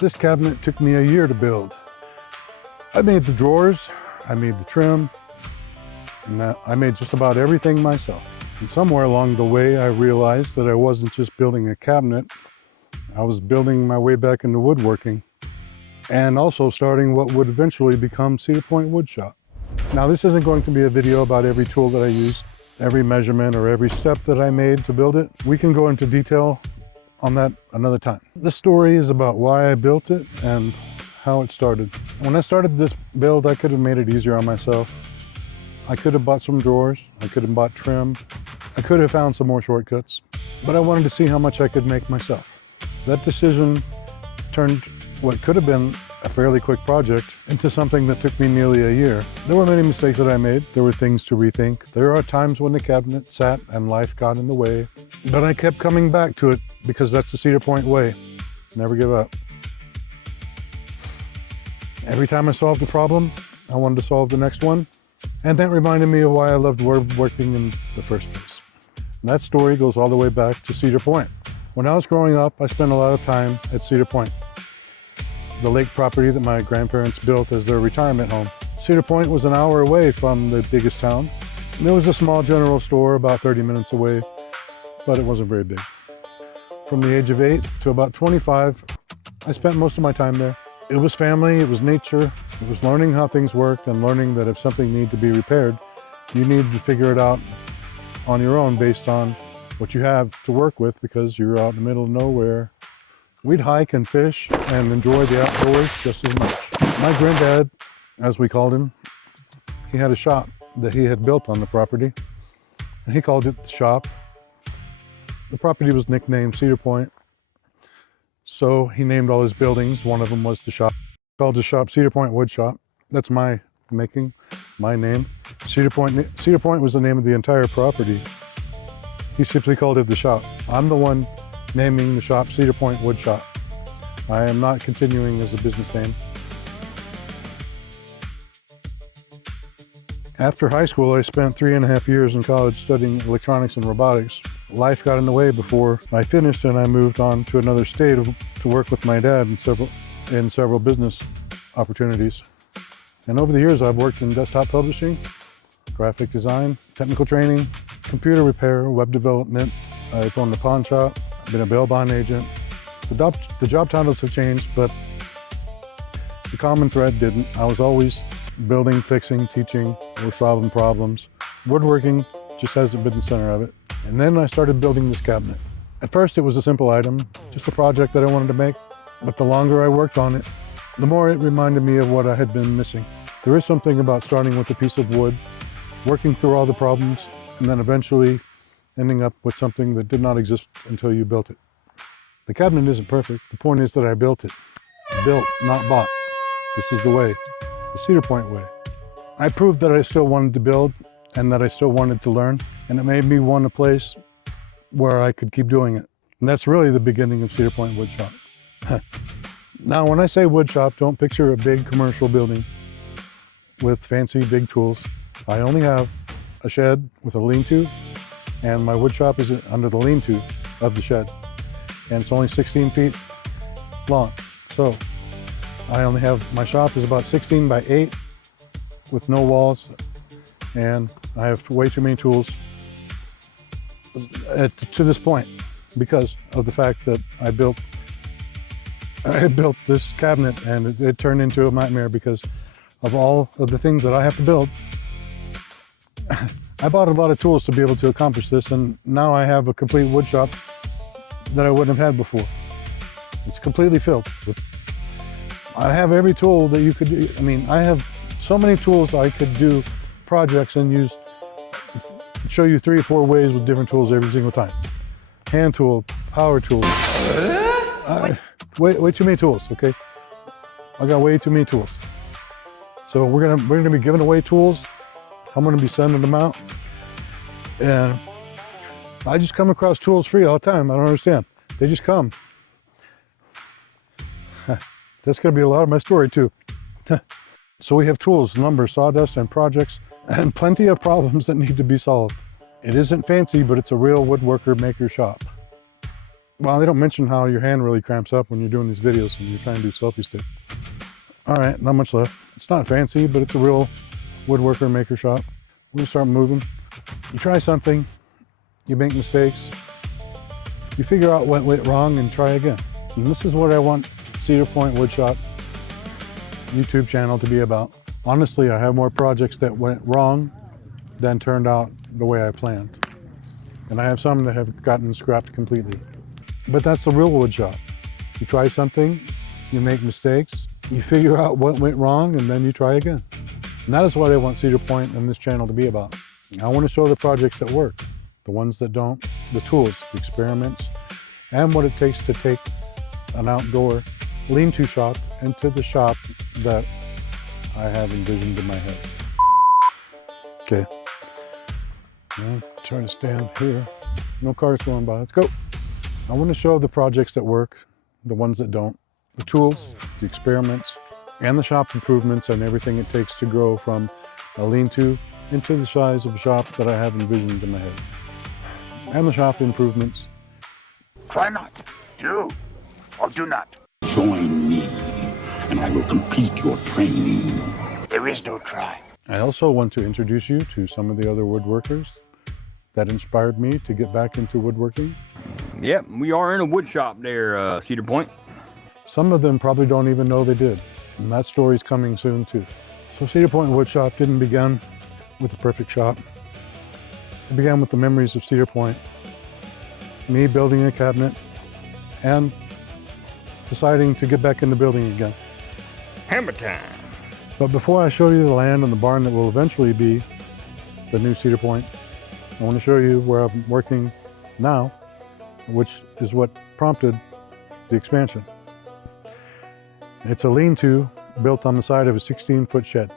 This cabinet took me a year to build. I made the drawers, I made the trim, and I made just about everything myself. And somewhere along the way, I realized that I wasn't just building a cabinet, I was building my way back into woodworking, and also starting what would eventually become Cedar Point Woodshop. Now, this isn't going to be a video about every tool that I used, every measurement, or every step that I made to build it. We can go into detail on that another time. This story is about why I built it and how it started. When I started this build, I could have made it easier on myself. I could have bought some drawers, I could have bought trim, I could have found some more shortcuts, but I wanted to see how much I could make myself. That decision turned what could have been a fairly quick project into something that took me nearly a year. There were many mistakes that I made. There were things to rethink. There are times when the cabinet sat and life got in the way, but I kept coming back to it because that's the Cedar Point way. Never give up. Every time I solved a problem, I wanted to solve the next one. And that reminded me of why I loved woodworking in the first place. And that story goes all the way back to Cedar Point. When I was growing up, I spent a lot of time at Cedar Point, the lake property that my grandparents built as their retirement home. Cedar Point was an hour away from the biggest town. And there was a small general store about 30 minutes away, but it wasn't very big. From the age of 8 to about 25, I spent most of my time there. It was family, it was nature, it was learning how things worked and learning that if something needed to be repaired, you needed to figure it out on your own based on what you have to work with because you're out in the middle of nowhere. We'd hike and fish and enjoy the outdoors just as much. My granddad, as we called him, he had a shop that he had built on the property, and he called it the shop. The property was nicknamed Cedar Point, so he named all his buildings. One of them was the shop. He called the shop Cedar Point Woodshop. That's my making, my name. Cedar Point was the name of the entire property. He simply called it the shop. I'm the one naming the shop Cedar Point Woodshop. I am not continuing as a business name. After high school, I spent 3.5 years in college studying electronics and robotics. Life got in the way before I finished, and I moved on to another state to work with my dad in several business opportunities. And over the years, I've worked in desktop publishing, graphic design, technical training, computer repair, web development. I've owned a pawn shop, I've been a bail bond agent. The job titles have changed, but the common thread didn't. I was always building, fixing, teaching, or solving problems. Woodworking just hasn't been the center of it. And then I started building this cabinet. At first it was a simple item, just a project that I wanted to make, but the longer I worked on it, the more it reminded me of what I had been missing. There is something about starting with a piece of wood, working through all the problems, and then eventually ending up with something that did not exist until you built it. The cabinet isn't perfect. The point is that I built it. Built, not bought. This is the way, the Cedar Point way. I proved that I still wanted to build and that I still wanted to learn, and it made me want a place where I could keep doing it. And that's really the beginning of Cedar Point Woodshop. Now, when I say woodshop, don't picture a big commercial building with fancy big tools. I only have a shed with a lean-to, and my woodshop is under the lean-to of the shed. And it's only 16 feet long. So I only have, my shop is about 16 by 8 with no walls, and I have way too many tools to this point because of the fact that I built this cabinet, and it turned into a nightmare because of all of the things that I have to build. I bought a lot of tools to be able to accomplish this, and now I have a complete wood shop that I wouldn't have had before. It's completely filled with, I have every tool that you could do. I mean, I have so many tools I could do projects and show you 3 or 4 ways with different tools every single time. Hand tool, power tool. Way too many tools, okay? I got way too many tools. So we're gonna be giving away tools. I'm gonna be sending them out. And I just come across tools free all the time. I don't understand. They just come. That's gonna be a lot of my story too. So we have tools, lumber, sawdust, and projects, and plenty of problems that need to be solved. It isn't fancy, but it's a real woodworker maker shop. Well, they don't mention how your hand really cramps up when you're doing these videos and you're trying to do selfie stick. All right, not much left. It's not fancy, but it's a real woodworker maker shop. We start moving. You try something, you make mistakes, you figure out what went wrong and try again. And this is what I want Cedar Point Woodshop YouTube channel to be about. Honestly, I have more projects that went wrong than turned out the way I planned. And I have some that have gotten scrapped completely. But that's the real wood shop. You try something, you make mistakes, you figure out what went wrong, and then you try again. And that is what I want Cedar Point and this channel to be about. I want to show the projects that work, the ones that don't, the tools, the experiments, and what it takes to take an outdoor lean-to shop into the shop that I have envisioned in my head. Okay. I'll try to stand here. No cars going by. Let's go. I want to show the projects that work, the ones that don't, the tools, the experiments, and the shop improvements and everything it takes to grow from a lean-to into the size of a shop that I have envisioned in my head. And the shop improvements. Try not, do or do not. Join me, and I will complete your training. There is no try. I also want to introduce you to some of the other woodworkers that inspired me to get back into woodworking. Yep, we are in a wood shop there, Cedar Point. Some of them probably don't even know they did, and that story's coming soon too. So Cedar Point Woodshop didn't begin with the perfect shop. It began with the memories of Cedar Point, me building a cabinet, and deciding to get back into building again. Hammer time. But before I show you the land and the barn that will eventually be the new Cedar Point, I want to show you where I'm working now, which is what prompted the expansion. It's a lean-to built on the side of a 16-foot shed.